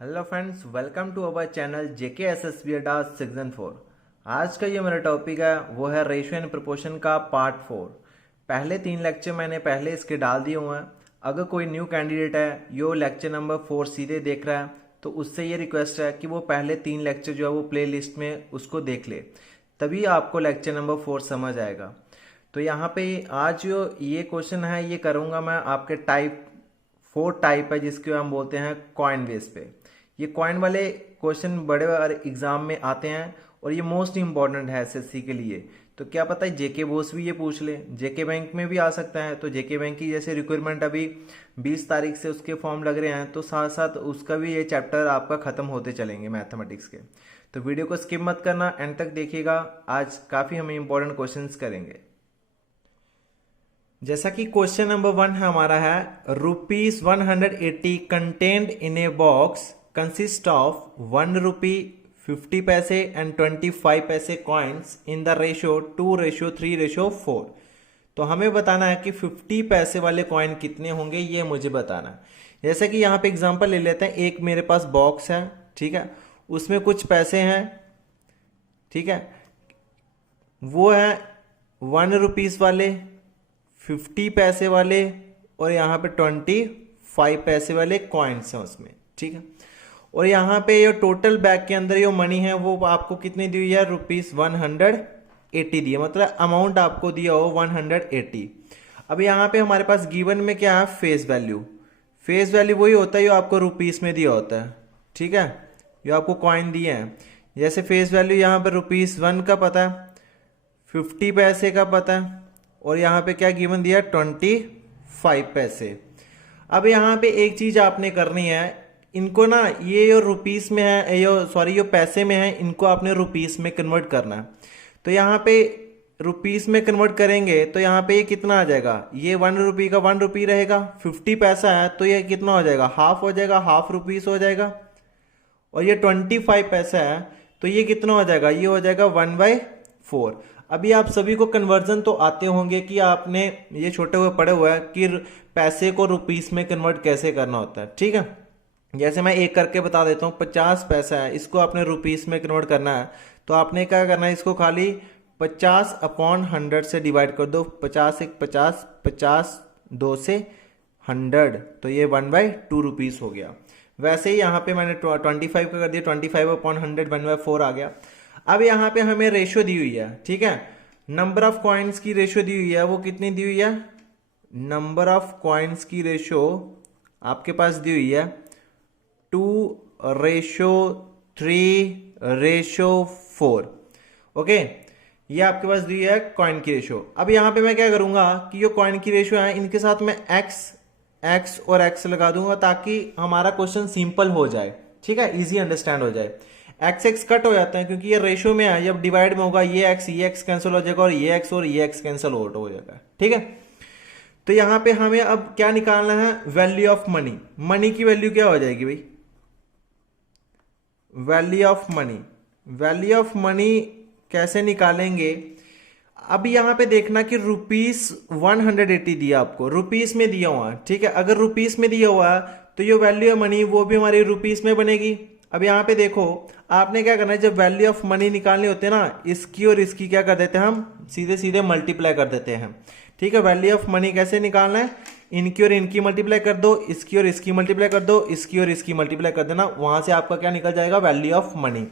Hello friends, welcome to our channel JK S S B Adda season 4। आज का ये मेरा टॉपिक है वो है रेशियो एंड प्रोपोर्शन का पार्ट 4। पहले 3 लेक्चर मैंने पहले इसके डाल दिए हुए हैं। अगर कोई न्यू कैंडिडेट है यो लेक्चर नंबर 4 सीधे देख रहा है तो उससे ये रिक्वेस्ट है कि वो पहले 3 लेक्चर जो है वो प्ले लिस्ट में उसको देख ले, तभी आपको लेक्चर नंबर 4 समझ आएगा। तो यहाँ पे आज जो ये क्वेश्चन है ये करूँगा मैं आपके टाइप 4 टाइप है जिसको हम बोलते हैं कॉइन बेस पे। ये कॉइन वाले क्वेश्चन बड़े एग्जाम में आते हैं और ये मोस्ट इंपॉर्टेंट है एसएससी के लिए। तो क्या पता है जेके बोस भी ये पूछ ले, जेके बैंक में भी आ सकता है। तो जेके बैंक की जैसे रिक्वायरमेंट अभी 20 तारीख से उसके फॉर्म लग रहे हैं, तो साथ साथ उसका भी ये चैप्टर आपका खत्म होते चलेंगे मैथमेटिक्स के। तो वीडियो को स्किप मत करना, एंड तक देखिएगा। आज काफ़ी हम इंपॉर्टेंट क्वेश्चन करेंगे। जैसा कि क्वेश्चन नंबर 1 है हमारा है ₹180 content in a box consist of ₹1 50 पैसे एंड 25 पैसे कॉइन्स इन द रेशियो 2:3:4। तो हमें बताना है कि 50 पैसे वाले कॉइन कितने होंगे, ये मुझे बताना है। जैसे कि यहाँ पे एग्जांपल ले लेते हैं। एक मेरे पास बॉक्स है, ठीक है, उसमें कुछ पैसे हैं, ठीक है, वो है ₹1 वाले, 50 पैसे वाले और यहाँ पे 25 पैसे वाले कॉइन्स हैं उसमें, ठीक है। और यहाँ पे ये टोटल बैग के अंदर जो मनी है वो आपको कितनी दी हुई है, ₹180 दिए, मतलब अमाउंट आपको दिया हो 180। अब यहाँ पे हमारे पास गिवन में क्या है, फेस वैल्यू। फेस वैल्यू वही होता है जो आपको रुपीस में दिया होता है, ठीक है, जो आपको कॉइन दिए हैं। जैसे फेस वैल्यू यहाँ पे ₹1 का पता है, 50 पैसे का पता है और यहाँ पे क्या गिवन दिया, 25 पैसे। अब यहाँ पे एक चीज आपने करनी है, इनको ना ये जो रुपीस में है, जो पैसे में है, इनको आपने रुपीस में कन्वर्ट करना है। तो यहाँ पे रुपीस में कन्वर्ट करेंगे तो यहाँ पे ये कितना आ जाएगा, ये ₹1 का ₹1 रहेगा। 50 पैसा है तो ये कितना हो जाएगा, हाफ हो जाएगा, हाफ रुपीस हो जाएगा। और ये 25 पैसा है तो ये कितना हो जाएगा, ये हो जाएगा 1/4। अभी आप सभी को कन्वर्जन तो आते होंगे कि आपने ये छोटे हुए पढ़े हुए हैं कि पैसे को रुपीस में कन्वर्ट कैसे करना होता है, ठीक है। जैसे मैं एक करके बता देता हूँ। 50 पैसा है, इसको आपने रुपीस में कन्वर्ट करना है तो आपने क्या करना है, इसको खाली 50/100 से डिवाइड कर दो। 50 1 50, 50 2 से 100, तो ये 1/2 रुपीस हो गया। वैसे ही यहाँ पे मैंने 25 का कर दिया, 25/100 1/4 आ गया। अब यहाँ पे हमें रेशियो दी हुई है, ठीक है, नंबर ऑफ कॉइन्स की रेशियो दी हुई है। वो कितनी दी हुई है, नंबर ऑफ कॉइन्स की रेशियो आपके पास दी हुई है 2:3:4। ओके, ये आपके पास दी है कॉइन की रेशियो। अब यहाँ पे मैं क्या करूंगा कि जो कॉइन की रेशियो है इनके साथ मैं एक्स और एक्स लगा दूंगा ताकि हमारा क्वेश्चन सिंपल हो जाए, ठीक है, इजी अंडरस्टैंड हो जाए। एक्स कट हो जाता है क्योंकि ये रेशियो में है, जब डिवाइड में होगा ये एक्स कैंसिल हो जाएगा और ये एक्स कैंसिल आउट हो जाएगा, ठीक है। तो यहां पे हमें अब क्या निकालना है, वैल्यू ऑफ मनी। मनी की वैल्यू क्या हो जाएगी भाई, value of money. Value of money कैसे निकालेंगे, अब यहां पे देखना कि ₹180 दिया आपको, रुपीस में दिया हुआ, ठीक है। अगर रुपीस में दिया हुआ तो ये वैल्यू ऑफ मनी वो भी हमारी रुपीस में बनेगी। अब यहाँ पे देखो आपने क्या करना है, जब वैल्यू ऑफ मनी निकालने होते हैं ना, इसकी और इसकी क्या कर देते हैं, हम सीधे सीधे मल्टीप्लाई कर देते हैं, ठीक है। वैल्यू ऑफ मनी कैसे निकालना है, इनकी और इनकी मल्टीप्लाई कर दो, इसकी और इसकी मल्टीप्लाई कर दो, इसकी और इसकी मल्टीप्लाई कर देना, वहां से आपका क्या निकल जाएगा, वैल्यू ऑफ मनी।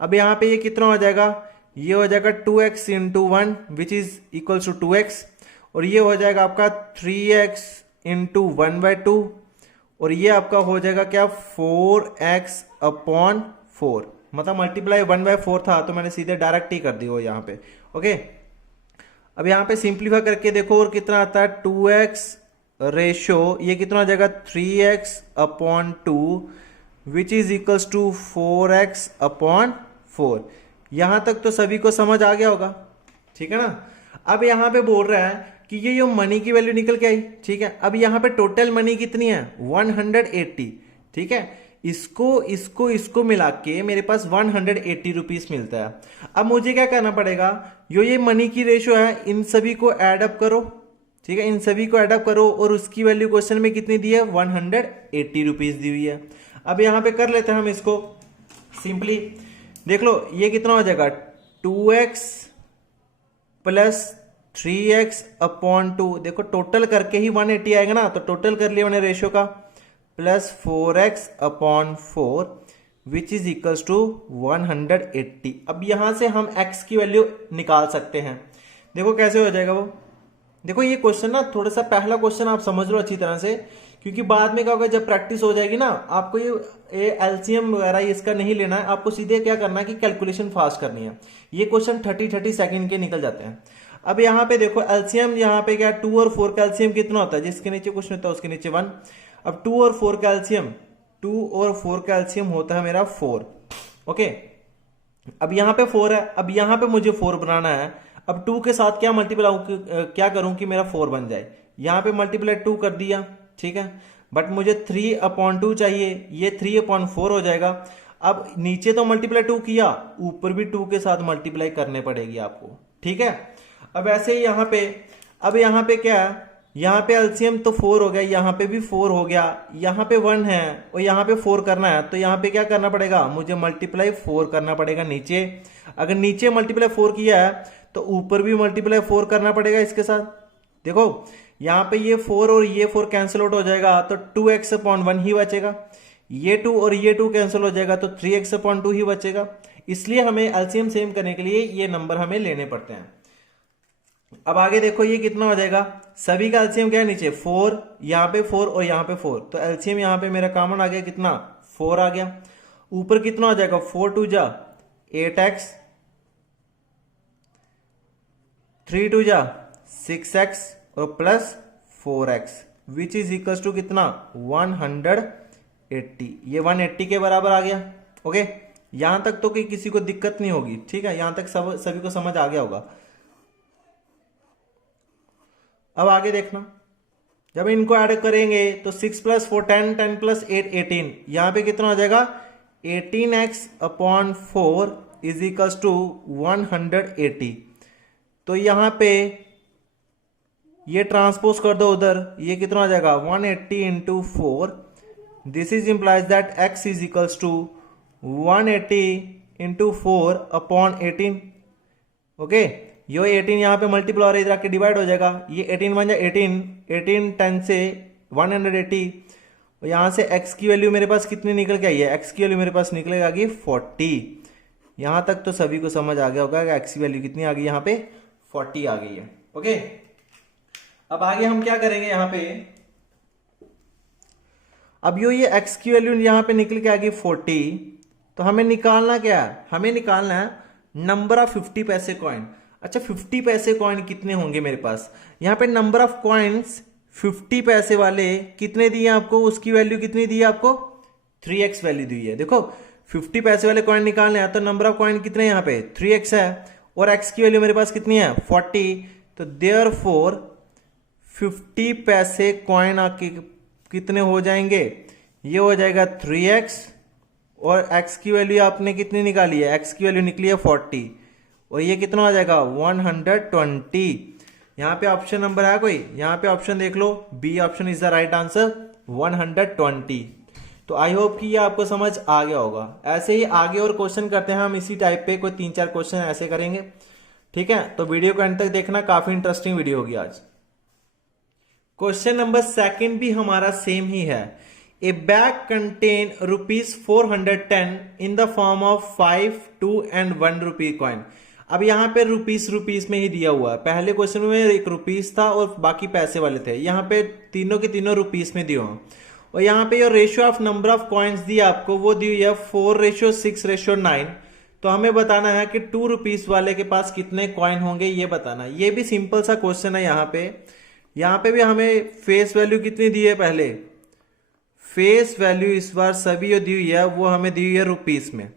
अब यहाँ पे ये कितना हो जाएगा, ये हो जाएगा 2x × 1 which is equals to 2x, और ये हो जाएगा आपका 3x × 1/2, और ये आपका हो जाएगा क्या, 4x/4। मतलब मल्टीप्लाई 1/4 था तो मैंने सीधे डायरेक्ट ही कर दी वो यहाँ पे, ओके। अब यहाँ पे सिंप्लीफाई करके देखो और कितना आता है, 2x रेशियो ये कितना हो जाएगा, 3x/2 which is equals to 4x/4। यहां तक तो सभी को समझ आ गया होगा, ठीक है ना। अब यहां पे बोल रहा है कि ये जो मनी की वैल्यू निकल के आई, ठीक है। अब यहां पे टोटल मनी कितनी है, 180, ठीक है। इसको मिला के मेरे पास 180 रुपीस मिलता है। अब मुझे क्या करना पड़ेगा, ये मनी की रेशियो है, इन सभी को एड अप करो, ठीक है, इन सभी को एडअप करो और उसकी वैल्यू क्वेश्चन में कितनी दी है 180 रुपीज दी हुई है। अब यहाँ पे कर लेते हैं हम इसको सिंपली। देख लो ये कितना हो जाएगा 2x प्लस 3x अपॉन 2। देखो टोटल करके ही 180 आएगा ना, तो टोटल कर लिया मैंने रेशियो का, plus 4x upon 4 which is equals to 180। अब यहां से हम x की वैल्यू निकाल सकते हैं। देखो कैसे हो जाएगा वो। देखो ये क्वेश्चन ना थोड़ा सा पहला क्वेश्चन आप समझ लो अच्छी तरह से, क्योंकि बाद में क्या होगा जब प्रैक्टिस हो जाएगी ना, आपको ये एलसीएम वगैरह इसका नहीं लेना है, आपको सीधे क्या करना है कि कैलकुलेशन फास्ट करनी है। ये क्वेश्चन 30 सेकंड के निकल जाते हैं। अब यहाँ पे देखो एलसीएम, यहाँ पे क्या 2 और 4 का एलसीएम कितना होता है, जिसके नीचे कुछ नहीं होता उसके नीचे 1। अब 2 और 4 का एलसीएम, 2 और 4 का एलसीएम होता है मेरा 4। ओके, अब यहाँ पे 4 है, अब यहाँ पे मुझे 4 बनाना है। अब 2 के साथ क्या मल्टीप्लाई क्या करूं कि मेरा 4 बन जाए। यहाँ पे मल्टीप्लाई 2 कर दिया, ठीक है, बट मुझे 3/2 चाहिए, ये 3/4 हो जाएगा। अब नीचे तो मल्टीप्लाई 2 किया, ऊपर भी 2 के साथ मल्टीप्लाई करने पड़ेगी आपको, ठीक है। अब ऐसे ही यहाँ पे, अब यहाँ पे क्या है, यहाँ पे एलसीएम तो 4 हो गया, यहाँ पे भी 4 हो गया, यहाँ पे 1 है और यहाँ पे 4 करना है, तो यहाँ पे क्या करना पड़ेगा, मुझे मल्टीप्लाई 4 करना पड़ेगा नीचे। अगर नीचे मल्टीप्लाई 4 किया है तो ऊपर भी मल्टीप्लाई 4 करना पड़ेगा इसके साथ। देखो यहाँ पे ये 4 और ये 4 कैंसिल आउट हो जाएगा, तो 2x/1 ही बचेगा। ये 2 और ये 2 कैंसिल हो जाएगा, तो 3x/2 ही बचेगा। इसलिए हमें एलसीएम सेम करने के लिए ये नंबर हमें लेने पड़ते हैं। अब आगे देखो ये कितना हो जाएगा, सभी का एलसीएम क्या है नीचे 4, यहाँ पे 4 और यहाँ पे 4, तो एलसीएम यहाँ पे मेरा कॉमन आ गया कितना 4 आ गया। ऊपर कितना हो जाएगा 4 2 जा 8x, 3 2 जा 6x और plus 4x which is equal to कितना 180। ये 180 के बराबर आ गया। ओके, यहां तक तो किसी को दिक्कत नहीं होगी, ठीक है, यहां तक सभी को समझ आ गया होगा। अब आगे देखना, जब इनको ऐड करेंगे तो 6 + 4 10, 10 + 8 18, यहां पे कितना हो जाएगा 18x/4 इज इक्वल टू 180। तो यहां पे ये ट्रांसपोज कर दो उधर, ये कितना हो जाएगा 180 × 4। This is implies that x is equals to 180 × 4/18। Okay, यो 18 यहाँ पे मल्टीप्लाई हो रहा है, इधर आके डिवाइड हो जाएगा। ये 18 बन जाए 18, 18 10 से 180। और यहाँ से x की वैल्यू मेरे पास कितनी निकल के आई है, x की वैल्यू मेरे पास निकल आ गई 40। यहाँ तक तो सभी को समझ आ गया होगा कि x की वैल्यू कितनी आ गई, यहाँ पे 40 आ गई है। ओके, अब आगे हम क्या करेंगे यहाँ पे, अब ये x की वैल्यू यहाँ पे निकल के आ गई 40, तो हमें निकालना क्या है, हमें निकालना है नंबर ऑफ 50 पैसे कॉइन। अच्छा 50 पैसे कॉइन कितने होंगे मेरे पास, यहाँ पे नंबर ऑफ कॉइन्स 50 पैसे वाले कितने दिए आपको, उसकी वैल्यू कितनी दी है आपको 3x वैल्यू दी है। देखो 50 पैसे वाले कॉइन निकालने हैं तो नंबर ऑफ कॉइन कितने यहाँ पे 3x है, और x की वैल्यू मेरे पास कितनी है 40। तो देयरफॉर 50 पैसे कॉइन आके कितने हो जाएंगे, ये हो जाएगा 3x, और x की वैल्यू आपने कितनी निकाली है, x की वैल्यू निकली है 40, और ये कितना हो जाएगा 120। यहाँ पे ऑप्शन नंबर है कोई, यहाँ पे ऑप्शन देख लो, B option is the right answer 120। तो आई होप कि ये आपको समझ आ गया होगा। ऐसे ही आगे और क्वेश्चन करते हैं हम इसी टाइप पे, कोई 3-4 क्वेश्चन ऐसे करेंगे, ठीक है। तो वीडियो को एंड तक देखना, काफी इंटरेस्टिंग वीडियो होगी आज। क्वेश्चन नंबर 2 भी हमारा सेम ही है। ए bag contain ₹410 in the form of 5, 2 and 1 rupee coin. अब यहाँ पे रुपीस में ही दिया हुआ है। पहले क्वेश्चन में एक रुपीस था और बाकी पैसे वाले थे, यहाँ पे तीनों के तीनों रुपीस में दिए हुए। और यहाँ पे ratio of number of coins दी आपको, वो दी हुई है 4:6:9। तो हमें बताना है कि 2 रुपीस वाले के पास कितने कॉइन होंगे, ये बताना। ये भी सिंपल सा क्वेश्चन है। यहाँ पे भी हमें फेस वैल्यू कितनी दी है, पहले फेस वैल्यू इस बार सभी जो दी हुई है वो हमें दी हुई है रुपीस में।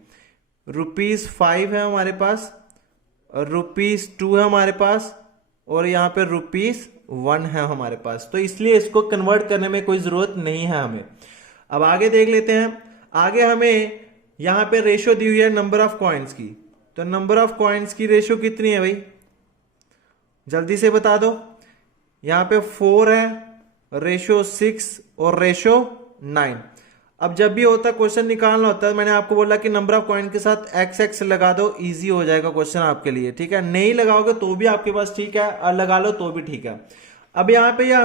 ₹5 है हमारे पास, और ₹2 है हमारे पास, और यहाँ पे ₹1 है हमारे पास। तो इसलिए इसको कन्वर्ट करने में कोई जरूरत नहीं है हमें। अब आगे देख लेते हैं। आगे हमें यहाँ पे रेशियो दी हुई है नंबर ऑफ कॉइन्स की। तो नंबर ऑफ कॉइन्स की रेशियो कितनी है भाई, जल्दी से बता दो। यहाँ पे 4 है, रेशियो 6 और रेशियो 9। अब जब भी होता है क्वेश्चन निकालना होता है, मैंने आपको बोला कि नंबर ऑफ कॉइन के साथ एक्स एक्स लगा दो, इजी हो जाएगा क्वेश्चन आपके लिए, ठीक है। नहीं लगाओगे तो भी आपके पास ठीक है, और लगा लो तो भी ठीक है। अब यहाँ पे यह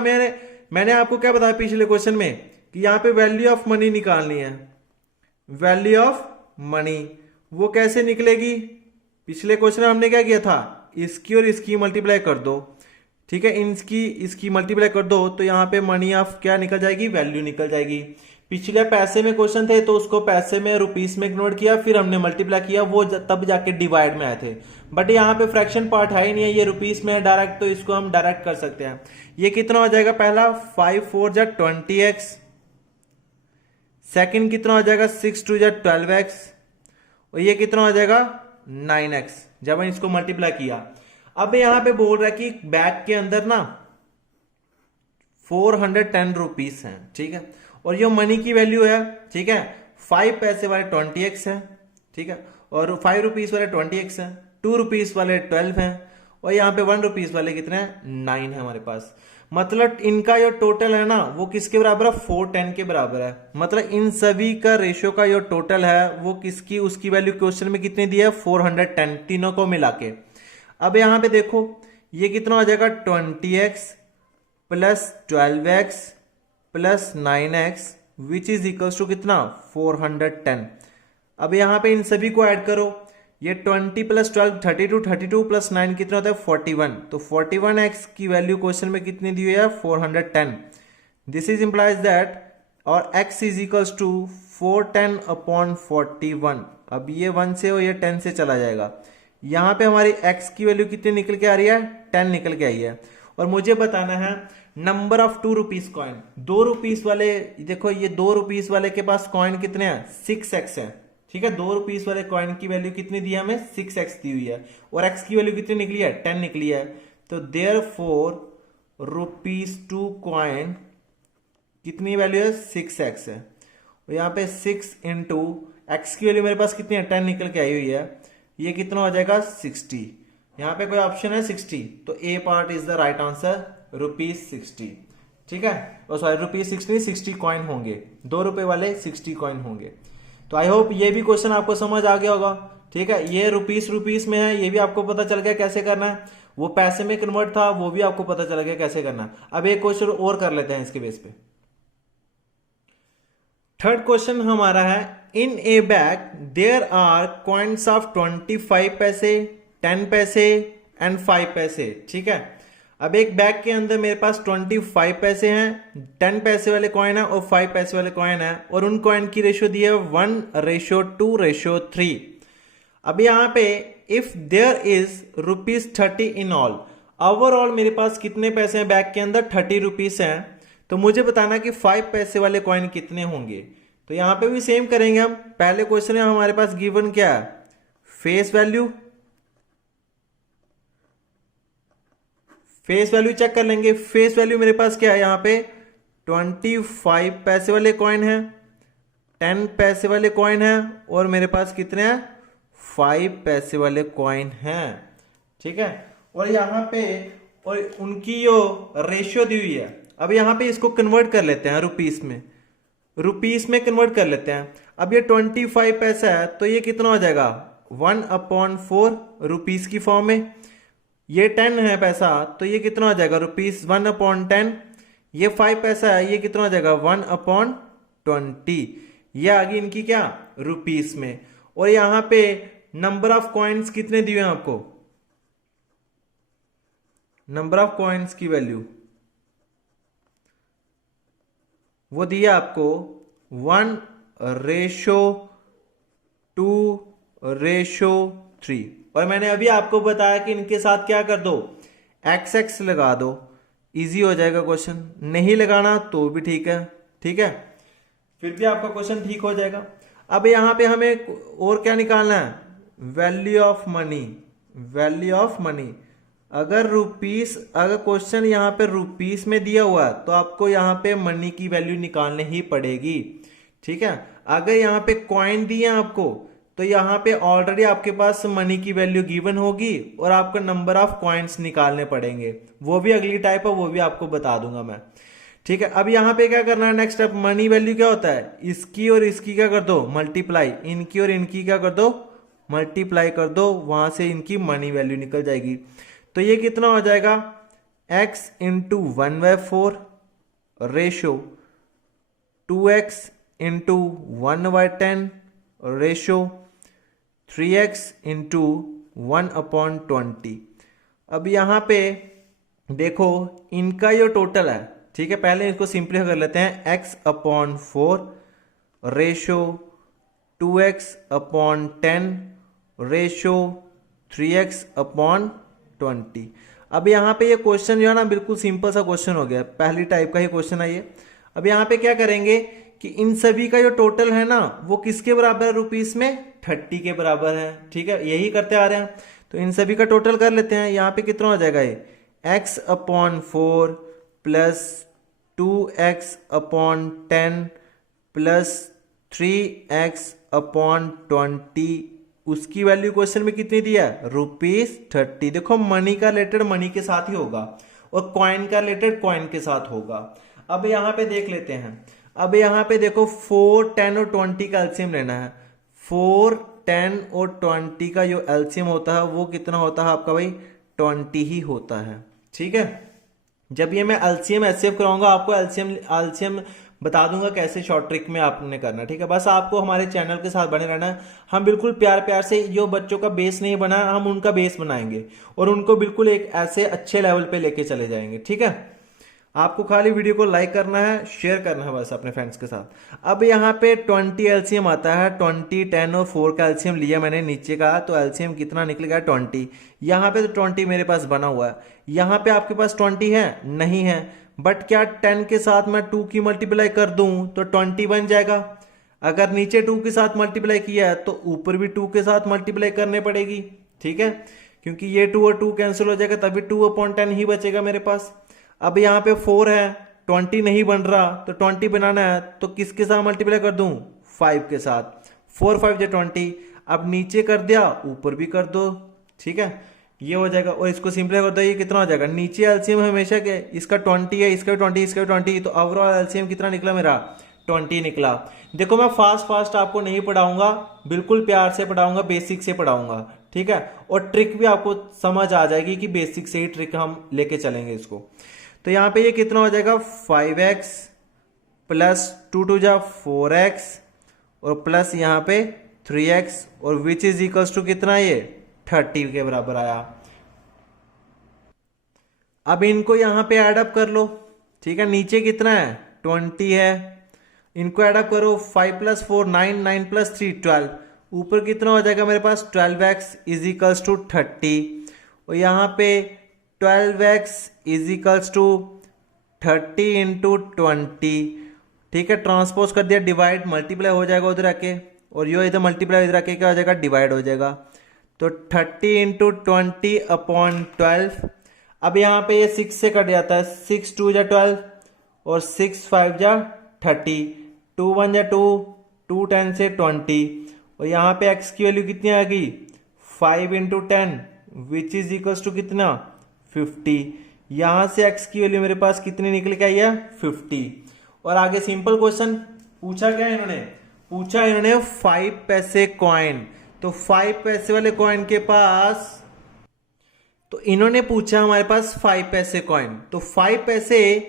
मैंने आपको क्या बताया पिछले क्वेश्चन में कि यहाँ पे वैल्यू ऑफ मनी निकालनी है। वैल्यू ऑफ मनी वो कैसे निकलेगी? पिछले क्वेश्चन में हमने क्या किया था, इसकी और इसकी मल्टीप्लाई कर दो, ठीक है, इसकी मल्टीप्लाई कर दो, तो यहाँ पे मनी ऑफ क्या निकल जाएगी, वैल्यू निकल जाएगी। पिछले पैसे में क्वेश्चन थे तो उसको पैसे में रुपीस में कन्वर्ट किया, फिर हमने मल्टीप्लाई किया, वो तब जाके डिवाइड में आए थे। बट यहाँ पे फ्रैक्शन पार्ट है ही नहीं है, ये रुपीस में है डायरेक्ट, तो इसको हम डायरेक्ट कर सकते हैं। ये कितना हो जाएगा, पहला 5 4 जा 20x, सेकंड कितना हो जाएगा 6 2 जा 12x, और ये कितना हो जाएगा 9x, जब हम इसको मल्टीप्लाई किया। अब यहाँ पे बोल रहा है कि बैग के अंदर ना 410 रुपीस है, ठीक है, और ये मनी की वैल्यू है, ठीक है, 5 पैसे वाले 20x है, ठीक है, और 5 रुपीस वाले 20x है, 2 रुपीस वाले 12 हैं, और यहाँ पे 1 रुपीस वाले कितने हैं, 9 है हमारे पास। मतलब इनका जो टोटल है ना वो किसके बराबर है, 410 के बराबर है। मतलब इन सभी का रेशियो का जो टोटल है वो किसकी, उसकी वैल्यू क्वेश्चन में कितनी दी है, 410, तीनों को मिला के। अब यहाँ पे देखो ये कितना हो जाएगा, 20x plus 12x plus 9x which is equals to कितना, 410। अब यहाँ पे इन सभी को ऐड करो, ये 20 प्लस 12 32, 32 प्लस 9 कितना होता है 41, तो 41x की वैल्यू क्वेश्चन में कितनी दी हुई है, 410। दिस इज इंप्लाइज दैट, और x is equals to 410 upon 41। अब ये 1 से और ये 10 से चला जाएगा, यहां पे हमारी x की वैल्यू कितनी निकल के आ रही है, 10 निकल के आई है। और मुझे बताना है number of 2 rupees coin, 2 rupees वाले, देखो ये 2 रुपीस वाले के पास कॉइन कितने हैं, 6x है, ठीक है। 2 रुपीस वाले कॉइन की वैल्यू कितनी दी है हमें, 6x दी हुई है, और x की वैल्यू कितनी निकली है, 10 निकली है। तो देयरफॉर ₹2 कॉइन कितनी वैल्यू है, 6x है, और यहाँ पे 6 इंटू एक्स की वैल्यू मेरे पास कितनी है, 10 निकल के आई हुई है, ये कितना हो जाएगा 60। यहाँ पे कोई ऑप्शन है 60, तो A part is the right answer, ₹60, ठीक है। और सॉरी ₹60 60 कॉइन होंगे, 2 रुपए वाले 60 कॉइन होंगे। तो आई होप ये भी क्वेश्चन आपको समझ आ गया होगा, ठीक है। ये रुपीस में है, ये भी आपको पता चल गया कैसे करना है। वो पैसे में कन्वर्ट था, वो भी आपको पता चल गया कैसे करना है। अब एक क्वेश्चन और कर लेते हैं इसके बेस पे। थर्ड क्वेश्चन हमारा है, in a bag there are coins of 25 पैसे, 10 पैसे एंड 5 पैसे, ठीक है। अब एक बैग के अंदर मेरे पास 25 पैसे हैं, 10 पैसे वाले कॉइन है और 5 पैसे वाले कॉइन है, और उन कॉइन की रेशियो दी है 1:2:3। अब यहाँ पे if there is ₹30 in all, overall मेरे पास कितने पैसे हैं बैग के अंदर, 30 रुपीस हैं। तो मुझे बताना कि 5 पैसे वाले कॉइन कितने होंगे। तो यहां पे भी सेम करेंगे हम। पहले क्वेश्चन में हमारे पास गिवन क्या है, face value. Face value check कर लेंगे। फेस वैल्यू मेरे पास क्या है, यहां पे 25 पैसे वाले कॉइन है, 10 पैसे वाले कॉइन है, और मेरे पास कितने हैं, 5 पैसे वाले कॉइन हैं, ठीक है। और यहां पे और उनकी जो रेशियो दी हुई है, अब यहां पे इसको कन्वर्ट कर लेते हैं रुपीस में, रुपीस में कन्वर्ट कर लेते हैं। अब ये 25 पैसा है तो ये कितना हो जाएगा, 1/4 रुपीस की फॉर्म में। ये 10 है पैसा तो ये कितना हो जाएगा, रुपीस 1/10। ये 5 पैसा है, ये कितना हो जाएगा, 1/20। ये आ गई इनकी क्या, रुपीस में। और यहां पे नंबर ऑफ कॉइन्स कितने दिए हैं आपको, नंबर ऑफ कॉइन्स की वैल्यू वो दिया आपको 1:2:3। और मैंने अभी आपको बताया कि इनके साथ क्या कर दो, XX लगा दो, इजी हो जाएगा क्वेश्चन। नहीं लगाना तो भी ठीक है, ठीक है, फिर भी आपका क्वेश्चन ठीक हो जाएगा। अब यहां पे हमें और क्या निकालना है, value of money. Value of money अगर क्वेश्चन यहाँ पे रुपीस में दिया हुआ है तो आपको यहाँ पे मनी की वैल्यू निकालनी ही पड़ेगी, ठीक है। अगर यहाँ पे कॉइन दिए हैं आपको तो यहाँ पे ऑलरेडी आपके पास मनी की वैल्यू गिवन होगी और आपको नंबर ऑफ कॉइन्स निकालने पड़ेंगे। वो भी अगली टाइप है, वो भी आपको बता दूंगा मैं, ठीक है, अब यहाँ पे क्या करना है, नेक्स्ट स्टेप, मनी वैल्यू क्या होता है, इसकी और इसकी क्या कर दो मल्टीप्लाई, इनकी और इनकी क्या कर दो मल्टीप्लाई कर दो, वहां से इनकी मनी वैल्यू निकल जाएगी। तो ये कितना हो जाएगा, x into 1/4 ratio 2x into 1/10 ratio 3x into 1/20। अब यहाँ पे देखो इनका जो टोटल है, ठीक है, पहले इसको सिंपलीफाई कर लेते हैं, x/4 ratio 2x/10 ratio 3x/20। अब यहाँ पे ये क्वेश्चन जो है ना बिल्कुल सिंपल सा क्वेश्चन हो गया, पहली टाइप का ही क्वेश्चन है ये। अब यहाँ पे क्या करेंगे कि इन सभी का जो टोटल है ना वो किसके बराबर है, रुपीस में 30 के बराबर है। ठीक है, यही करते आ रहे हैं, तो इन सभी का टोटल कर लेते हैं। यहाँ पे कितना हो जाएगा, ये x/4 plus 2x/10 plus 3x/20, उसकी वैल्यू क्वेश्चन में कितनी दिया है, ₹30। देखो मनी का रिलेटेड मनी के साथ ही होगा और कॉइन का रिलेटेड कॉइन के साथ होगा। अब यहाँ पे देख लेते हैं, अब यहाँ पे देखो 4, 10 और 20 का एलसीएम लेना है। 4, 10 और 20 का जो एलसीएम होता है वो कितना होता है आपका भाई, 20 ही होता है। ठीक है, जब ये मैं एलसीएम एचसीएफ कराऊंगा आपको एलसीएम बता दूंगा कैसे शॉर्ट ट्रिक में आपने करना। ठीक है, बस आपको हमारे चैनल के साथ बने रहना है। हम बिल्कुल प्यार प्यार से जो बच्चों का बेस नहीं बना हम उनका बेस बनाएंगे और उनको बिल्कुल एक ऐसे अच्छे लेवल पे लेके चले जाएंगे। ठीक है, आपको खाली वीडियो को लाइक करना है, शेयर करना है बस अपने फ्रेंड्स के साथ। अब यहाँ पे 20 एलसीएम आता है, 20, 10 और 4 का एलसीएम लिया मैंने नीचे का, तो एलसीएम कितना निकलेगा 20। यहाँ पे तो 20 मेरे पास बना हुआ है, यहाँ पे आपके पास 20 है नहीं है, बट क्या 10 के साथ मैं 2 की मल्टीप्लाई कर दूं तो 20 बन जाएगा। अगर नीचे 2 के साथ मल्टीप्लाई किया है तो ऊपर भी 2 के साथ मल्टीप्लाई करने पड़ेगी। ठीक है, क्योंकि ये 2 और 2 कैंसिल हो जाएगा, तभी 2/10 ही बचेगा मेरे पास। अब यहाँ पे 4 है, 20 नहीं बन रहा, तो 20 बनाना है तो किसके साथ मल्टीप्लाई कर दूं, 5 के साथ। 4, 5 जो 20। अब नीचे कर दिया ऊपर भी कर दो। ठीक है, ये हो जाएगा और इसको सिंपली कर दो, ये कितना हो जाएगा, नीचे एलसीएम हमेशा के इसका 20 है, इसका 20, इसका 20, तो ओवरऑल एलसीएम कितना निकला मेरा, 20 निकला। देखो मैं फास्ट आपको नहीं पढ़ाऊंगा, बिल्कुल प्यार से पढ़ाऊंगा, बेसिक से पढ़ाऊंगा। ठीक है, और ट्रिक भी आपको समझ आ जाएगी कि बेसिक से ही ट्रिक हम लेके चलेंगे इसको। तो यहाँ पे ये कितना हो जाएगा, 5x प्लस 2 2 जा 4x और प्लस यहाँ पे 3x और विच इज इक्वल्स टू कितना, ये 30 के बराबर आया। अब इनको यहां पे ऐडअप कर लो। ठीक है, नीचे कितना है 20 है, इनको ऐडअप करो, 5 + 4 9, 9 + 3 12, ऊपर कितना हो जाएगा मेरे पास 12x इज इक्वल्स टू 30 और यहाँ पे 12x is equals to 30 into 20। ठीक है, ट्रांसपोज कर दिया, डिवाइड मल्टीप्लाई हो जाएगा उधर आके, और यो इधर मल्टीप्लाई इधर आके क्या हो जाएगा, डिवाइड हो जाएगा। तो 30 इंटू 20/12। अब यहाँ पे ये 6 से कट जाता है, 6 2 जा 12 और 6 5 जा 30, 2 1 जा 2, 2 10 से 20 और यहाँ पे x की वैल्यू कितनी आ गई, 5 into 10 which is equals to कितना 50। यहाँ से x की वैल्यू मेरे पास कितनी निकल के आई है 50। और आगे सिंपल क्वेश्चन पूछा क्या इन्होंने, पूछा इन्होंने 5 पैसे कॉइन। तो 5 पैसे वाले कॉइन के पास, तो इन्होंने पूछा हमारे पास 5 पैसे कॉइन, तो 5 पैसे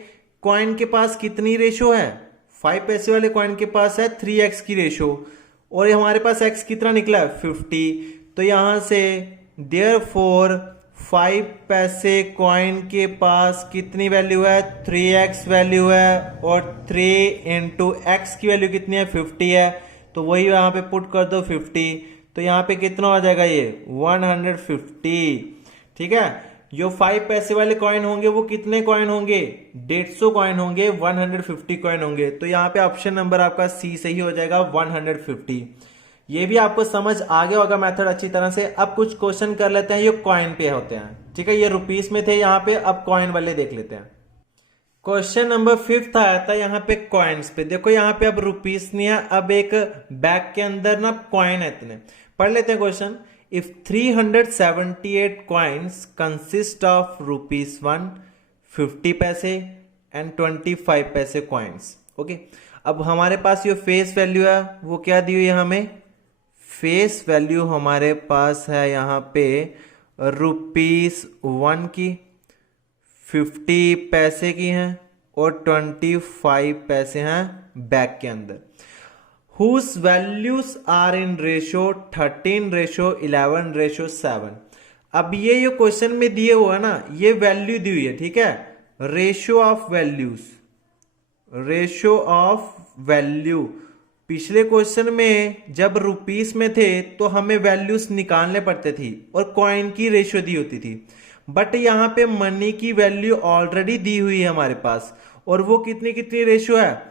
कॉइन के पास कितनी रेशो है, 5 पैसे वाले कॉइन के पास है 3x की रेशो और ये हमारे पास x कितना निकला है 50। तो यहां से देयरफॉर 5 पैसे कॉइन के पास कितनी वैल्यू है 3x वैल्यू है और 3 इंटू एक्स की वैल्यू कितनी है 50 है, तो वही यहां पे पुट कर दो 50। तो यहाँ पे कितना हो जाएगा ये 150। ठीक है, जो 5 पैसे वाले कॉइन होंगे वो कितने कॉइन होंगे 150 कॉइन होंगे, 150 कॉइन होंगे। तो यहाँ पे ऑप्शन नंबर आपका सी सही हो जाएगा 150। ये भी आपको समझ आ गया होगा मेथड अच्छी तरह से। अब कुछ क्वेश्चन कर लेते हैं, ये कॉइन पे होते हैं। ठीक है, ये रुपीस में थे यहाँ पे, अब कॉइन वाले देख लेते हैं। क्वेश्चन नंबर 5 आया था यहाँ पे कॉइन्स पे। देखो यहाँ पे अब रुपीस नहीं है, अब एक बैग के अंदर ना कॉइन है इतने। पढ़ लेते हैं question. If 378 coins consist of ₹1 50 पैसे, एंड 25 पैसे कॉइन्स। ओके, अब हमारे पास जो फेस वैल्यू है वो क्या दी हुई है हमें? फेस वैल्यू हमारे पास है यहाँ पे ₹1 की, 50 पैसे की हैं और 25 पैसे हैं बैक के अंदर। Whose values are in ratio 13:11:7। अब ये जो क्वेश्चन में दिए हुआ है ना, ये वैल्यू दी हुई है, ठीक है, ratio of values, ratio of value. पिछले क्वेश्चन में जब रुपीस में थे तो हमें वैल्यूज निकालने पड़ते थी और कॉइन की रेशियो दी होती थी, बट यहां पे मनी की वैल्यू ऑलरेडी दी हुई है हमारे पास, और वो कितनी कितनी रेशियो है?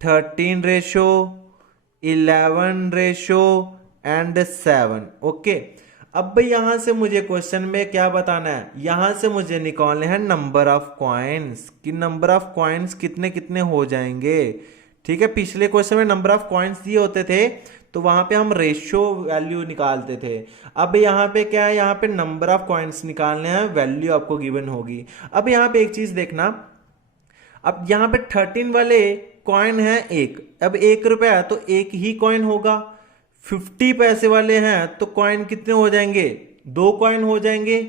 13:11:7। ओके, अब यहां से मुझे क्वेश्चन में क्या बताना है? यहां से मुझे निकालने हैं नंबर ऑफ कॉइन्स, कि नंबर ऑफ कॉइन्स कितने कितने हो जाएंगे। ठीक है, पिछले क्वेश्चन में नंबर ऑफ कॉइन्स दिए होते थे तो वहां पे हम रेशियो वैल्यू निकालते थे। अब यहाँ पे क्या है? यहाँ पे नंबर ऑफ कॉइन्स निकालने हैं, वैल्यू आपको गिवन होगी। अब यहाँ पे एक चीज देखना, अब यहाँ पे 13 वाले कॉइन है एक, अब ₹1 है तो एक ही कॉइन होगा। 50 पैसे वाले हैं तो कॉइन कितने हो जाएंगे? 2 कॉइन हो जाएंगे।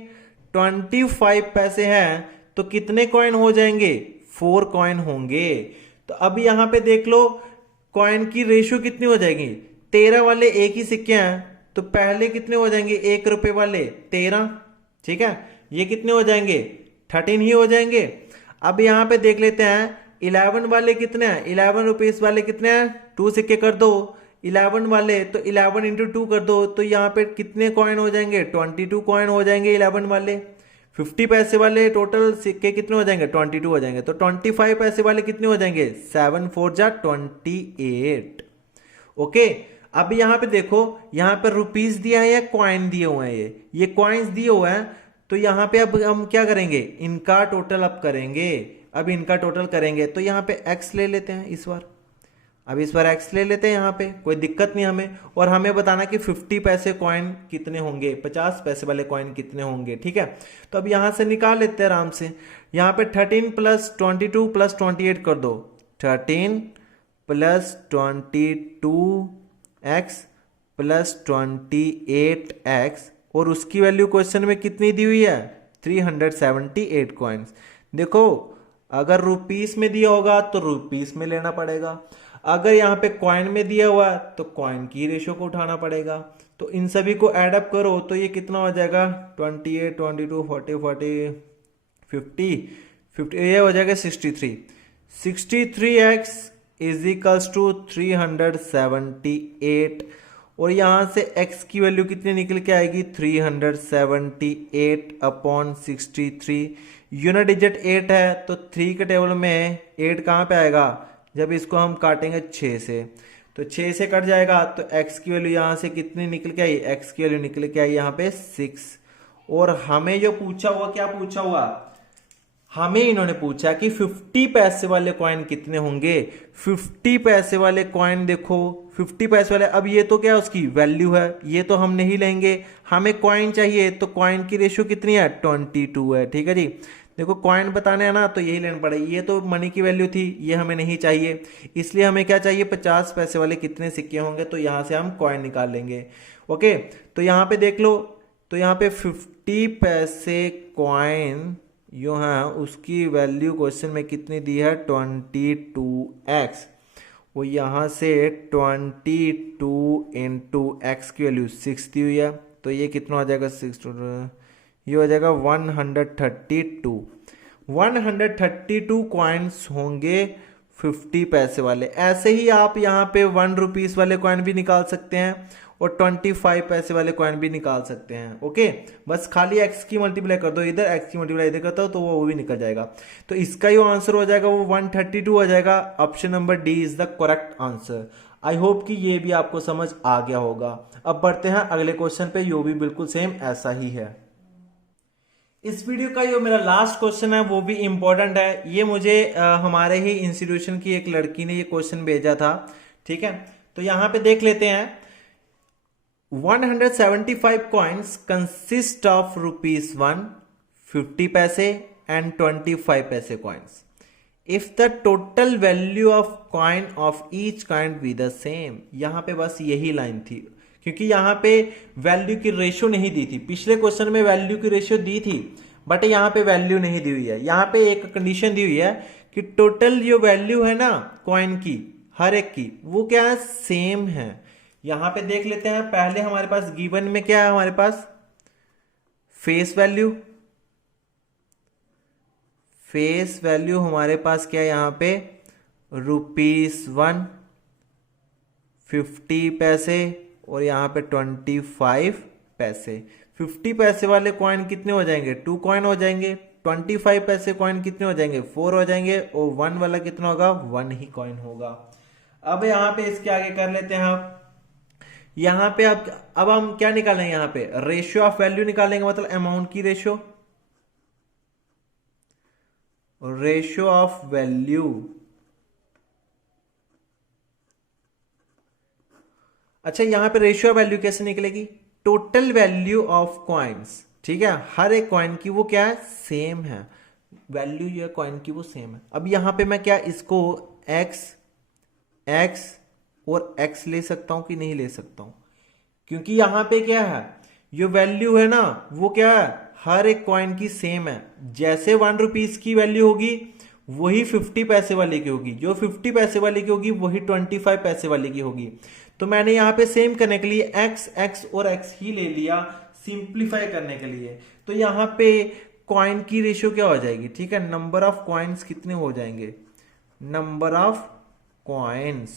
25 पैसे हैं तो कितने कॉइन हो जाएंगे? 4 कॉइन होंगे। तो अब यहां पे देख लो कॉइन की रेशियो कितनी हो जाएगी? 13 वाले एक ही सिक्के हैं तो पहले कितने हो जाएंगे? ₹1 वाले 13, ठीक है, ये कितने हो जाएंगे? 13 ही हो जाएंगे। अब यहां पे देख लेते हैं 11 वाले कितने हैं? 11 रुपीस वाले कितने हैं? 2 सिक्के कर दो 11 वाले, तो 11 इंटू 2 कर दो, तो यहाँ पे कितने कॉइन हो जाएंगे? 22 कॉइन हो जाएंगे 11 वाले। 50 पैसे वाले टोटल सिक्के कितने हो जाएंगे? 22 हो जाएंगे। तो 25 पैसे वाले कितने हो जाएंगे? 7 4 जा 28। ओके, अब यहाँ पे देखो, यहाँ पे रुपीस दिया है या कॉइन दिए हुए हैं? ये कॉइन्स दिए हुए हैं, तो यहाँ पे अब हम क्या करेंगे? इनका टोटल अप करेंगे। अब इनका टोटल करेंगे तो यहाँ पे x ले लेते हैं इस बार। अब इस बार x ले लेते हैं, यहाँ पे कोई दिक्कत नहीं हमें, और हमें बताना कि 50 पैसे कॉइन कितने होंगे, 50 पैसे वाले कॉइन कितने होंगे। ठीक है, तो अब यहां से निकाल लेते हैं आराम से। यहाँ पे 13 + 22 + 28 कर दो। 13 + 22x + 28x, और उसकी वैल्यू क्वेश्चन में कितनी दी हुई है? 378 कॉइन्स। देखो, अगर रुपीस में दिया होगा तो रुपीस में लेना पड़ेगा, अगर यहाँ पे कॉइन में दिया हुआ है तो कॉइन की रेशियो को उठाना पड़ेगा। तो इन सभी को ऐड अप करो तो ये कितना हो जाएगा? 28 22 40 40 50 ये हो जाएगा 63। 63x = 378, और यहां से x की वैल्यू कितनी निकल के आएगी? 378/63। यूनिट डिजिट 8 है तो 3 के टेबल में 8 कहां पे आएगा? जब इसको हम काटेंगे 6 से, तो 6 से कट जाएगा, तो x की वैल्यू यहां से कितनी निकल के आई? x की वैल्यू निकल के आई यहाँ पे 6। और हमें जो पूछा हुआ, क्या पूछा हुआ? हमें इन्होंने पूछा कि 50 पैसे वाले कॉइन कितने होंगे। 50 पैसे वाले कॉइन देखो, 50 पैसे वाले, अब ये तो क्या उसकी वैल्यू है, ये तो हम नहीं लेंगे, हमें कॉइन चाहिए, तो कॉइन की रेशियो कितनी है? 22 है। ठीक है जी, देखो कॉइन बताने है ना तो यही लेना पड़ेगा। ये तो मनी की वैल्यू थी, ये हमें नहीं चाहिए, इसलिए हमें क्या चाहिए? 50 पैसे वाले कितने सिक्के होंगे, तो यहां से हम कॉइन निकाल लेंगे। ओके, तो यहां पे देख लो, तो यहां पे 50 पैसे कॉइन यो है, उसकी वैल्यू क्वेश्चन में कितनी दी है? 22x। वो यहां से 22 इंटू x की वैल्यू 6 दी हुई है, तो ये कितना हो जाएगा? 6 ये हो जाएगा 132। 132 कॉइन्स होंगे 50 पैसे वाले। ऐसे ही आप यहाँ पे 1 रुपीस वाले कॉइन भी निकाल सकते हैं और 25 पैसे वाले कॉइन भी निकाल सकते हैं। ओके, बस खाली x की मल्टीप्लाई कर दो इधर, x की मल्टीप्लाई इधर करता हो तो वो भी निकल जाएगा। तो इसका जो आंसर हो जाएगा वो 132 हो जाएगा। Option number D is the correct answer. I hope कि ये भी आपको समझ आ गया होगा। अब बढ़ते हैं अगले क्वेश्चन पे, यो भी बिल्कुल सेम ऐसा ही है। इस वीडियो का जो मेरा लास्ट क्वेश्चन है वो भी इंपॉर्टेंट है। ये मुझे हमारे ही इंस्टीट्यूशन की एक लड़की ने ये क्वेश्चन भेजा था। ठीक है, तो यहां पे देख लेते हैं। 175 coins consist of ₹1, 50 पैसे and 25 पैसे coins. If the total value of coin of each kind be the same. यहां पे बस यही लाइन थी, क्योंकि यहां पे वैल्यू की रेशियो नहीं दी थी। पिछले क्वेश्चन में वैल्यू की रेशियो दी थी, बट यहां पे वैल्यू नहीं दी हुई है। यहां पे एक कंडीशन दी हुई है कि टोटल जो वैल्यू है ना कॉइन की, हर एक की, वो क्या है, सेम है। यहां पे देख लेते हैं, पहले हमारे पास गिवन में क्या है, हमारे पास फेस वैल्यू। फेस वैल्यू हमारे पास क्या है यहां पे, ₹1 50 पैसे और यहां पे 25 पैसे। 50 पैसे वाले कॉइन कितने हो जाएंगे, 2 कॉइन हो जाएंगे। 25 पैसे कॉइन कितने हो जाएंगे, 4 हो जाएंगे। और 1 वाला कितना होगा, 1 ही कॉइन होगा। अब यहां पे इसके आगे कर लेते हैं आप। यहां पे अब हम क्या निकालेंगे, यहां पे रेशियो ऑफ वैल्यू निकालेंगे, मतलब अमाउंट की रेशियो, रेशियो ऑफ वैल्यू। अच्छा, यहां पे रेशियो ऑफ वैल्यू कैसे निकलेगी, टोटल वैल्यू ऑफ कॉइन्स, ठीक है, हर एक कॉइन की वो क्या है, सेम है। वैल्यू ये कॉइन की वो सेम है। अब यहां पे मैं क्या इसको x और x ले सकता हूं कि नहीं ले सकता हूं, क्योंकि यहां पे क्या है, जो वैल्यू है ना वो क्या है, हर एक कॉइन की सेम है। जैसे ₹1 की वैल्यू होगी वही 50 पैसे वाले की होगी, जो 50 पैसे वाले की होगी वही 25 पैसे वाले की होगी। तो मैंने यहां पे सेम करने के लिए x और x ही ले लिया, सिंप्लीफाई करने के लिए। तो यहां पे कॉइन की रेशियो क्या हो जाएगी, ठीक है, नंबर ऑफ कॉइन्स कितने हो जाएंगे, नंबर ऑफ कॉइन्स।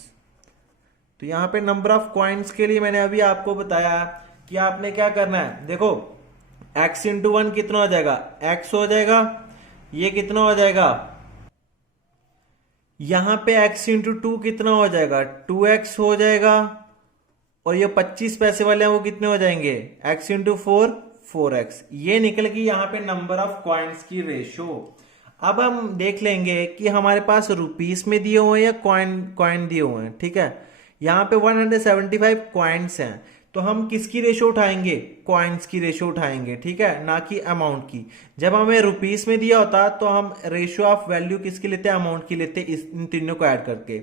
तो यहां पे नंबर ऑफ कॉइन्स के लिए मैंने अभी आपको बताया कि आपने क्या करना है। देखो x इंटू 1 कितना हो जाएगा, x हो जाएगा। ये कितना हो जाएगा, यहां पे x इंटू 2 कितना हो जाएगा, 2x हो जाएगा। और ये 25 पैसे वाले हैं वो कितने हो जाएंगे, x इंटू 4 4x। ये निकल गई यहां पे नंबर ऑफ कॉइन्स की रेशियो। अब हम देख लेंगे कि हमारे पास रुपीस में दिए हुए हैं या कॉइन दिए हुए हैं, ठीक है। यहां पे 175 कॉइन्स हैं, तो हम किसकी रेशियो उठाएंगे, कॉइन्स की रेशियो उठाएंगे, ठीक है, ना कि अमाउंट की। जब हमें रुपीस में दिया होता तो हम रेशियो ऑफ वैल्यू किसकी लेते, अमाउंट की लेते, इन तीनों को ऐड करके,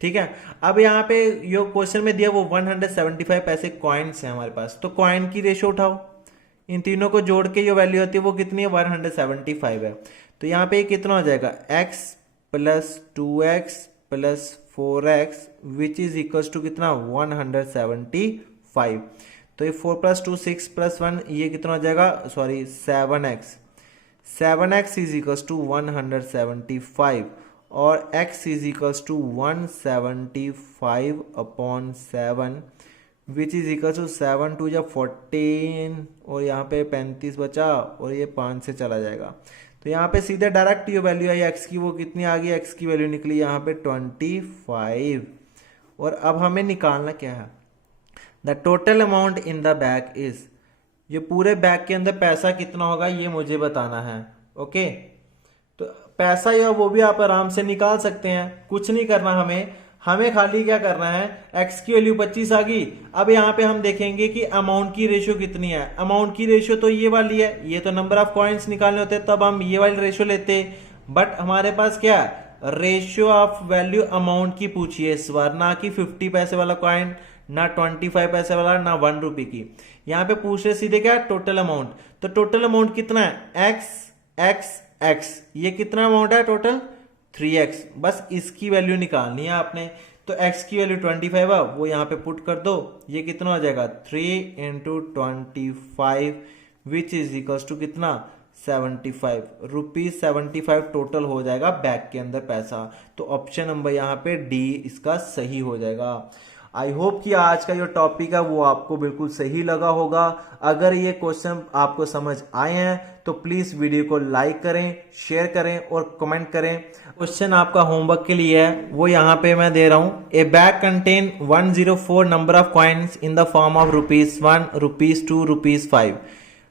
ठीक है। अब यहाँ पे जो क्वेश्चन में दिया वो 175 पैसे कॉइन्स हैं हमारे पास, तो कॉइन की रेशियो उठाओ। इन तीनों को जोड़ के जो वैल्यू होती है वो कितनी है, 175 है। तो यहाँ पे कितना हो जाएगा, x plus 2x plus 4x which is equal to कितना, 175। तो ये 4 प्लस 2 6 प्लस 1 ये कितना हो जाएगा, sorry 7x is equal to 175 और x is equal to 175 upon 7 which is equal to 7 2 या 14 और यहाँ पे 35 बचा और ये 5 से चला जाएगा। तो यहाँ पे सीधे डायरेक्ट ये वैल्यू आई x की, वो कितनी आ गई, x की वैल्यू निकली यहाँ पे 25। और अब हमें निकालना क्या है, the total amount in the bag is, ये पूरे बैग के अंदर पैसा कितना होगा ये मुझे बताना है। ओके, तो पैसा या वो भी आप आराम से निकाल सकते हैं, कुछ नहीं करना हमें खाली क्या करना है, x की वैल्यू 25 आ गई। अब यहाँ पे हम देखेंगे कि अमाउंट की रेशियो कितनी है। अमाउंट की रेशियो तो ये वाली है, ये तो नंबर ऑफ कॉइन्स निकालने होते हैं तब हम ये वाली रेशियो लेते, बट हमारे पास क्या है, रेशियो ऑफ वैल्यू अमाउंट की पूछी है इस बार, ना कि 50 पैसे वाला कॉइन, ना 25 पैसे वाला, ना ₹1 की। यहाँ पे पूछ रहे सीधे क्या, टोटल अमाउंट। तो टोटल अमाउंट कितना है, x, ये कितना अमाउंट है टोटल, 3x। बस इसकी वैल्यू निकालनी है आपने। तो x की वैल्यू 25 है, वो यहाँ पे पुट कर दो, ये कितना हो जाएगा, 3 into 25 which is equal to कितना, 75 रुपीज 75 टोटल हो जाएगा बैग के अंदर पैसा। तो ऑप्शन नंबर यहाँ पे डी इसका सही हो जाएगा। आई होप कि आज का जो टॉपिक है वो आपको बिल्कुल सही लगा होगा। अगर ये क्वेश्चन आपको समझ आए हैं तो प्लीज वीडियो को लाइक करें, शेयर करें और कमेंट करें। क्वेश्चन आपका होमवर्क के लिए है, वो यहाँ पे मैं दे रहा हूँ। ए bag contain 104 number of coins in the form of ₹1, ₹2, ₹5।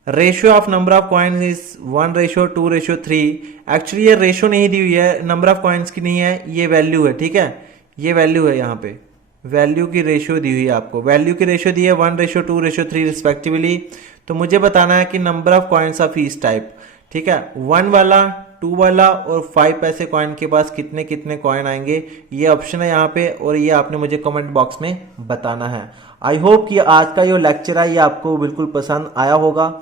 Ratio of number of coins is 1:2:3। Actually ये रेशियो नहीं दी हुई है, नंबर ऑफ कॉइन्स की नहीं है, ये वैल्यू है, ठीक है, ये वैल्यू है। यहाँ पे वैल्यू की रेशियो दी हुई है आपको, वैल्यू की रेशियो दी है 1:2:3 रिस्पेक्टिवली। तो मुझे बताना है कि number of coins of each type, ठीक है, 1 वाला, 2 वाला और 5 पैसे कॉइन के पास कितने कितने कॉइन आएंगे, ये ऑप्शन है यहाँ पे, और ये आपने मुझे कमेंट बॉक्स में बताना है। आई होप कि आज का जो लेक्चर है ये आपको बिल्कुल पसंद आया होगा।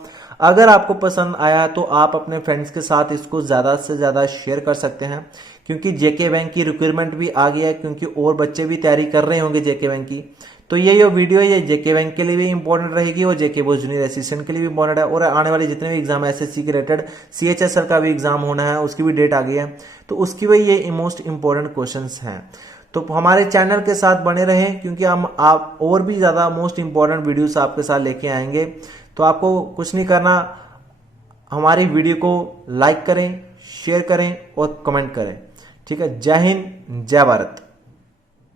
अगर आपको पसंद आया तो आप अपने फ्रेंड्स के साथ इसको ज़्यादा से ज़्यादा शेयर कर सकते हैं, क्योंकि जेके बैंक की रिक्वायरमेंट भी आ गई है, क्योंकि और बच्चे भी तैयारी कर रहे होंगे जेके बैंक की। तो ये जो वीडियो है ये जेके बैंक के लिए भी इंपॉर्टेंट रहेगी और जेके बोर्ड जूनियर असिस्टेंट के लिए भी इंपॉर्टेंट है, और आने वाले जितने भी एग्जाम एसएससी के रिलेटेड सीएचएसएल का भी एग्जाम होना है, उसकी भी डेट आ गई है, तो उसकी भी ये मोस्ट इंपॉर्टेंट क्वेश्चंस हैं। तो हमारे चैनल के साथ बने रहें, क्योंकि हम आप और भी ज़्यादा मोस्ट इंपॉर्टेंट वीडियोस आपके साथ लेके आएंगे। तो आपको कुछ नहीं करना, हमारी वीडियो को लाइक करें, शेयर करें और कमेंट करें। ठीक है, जय हिंद, जय भारत।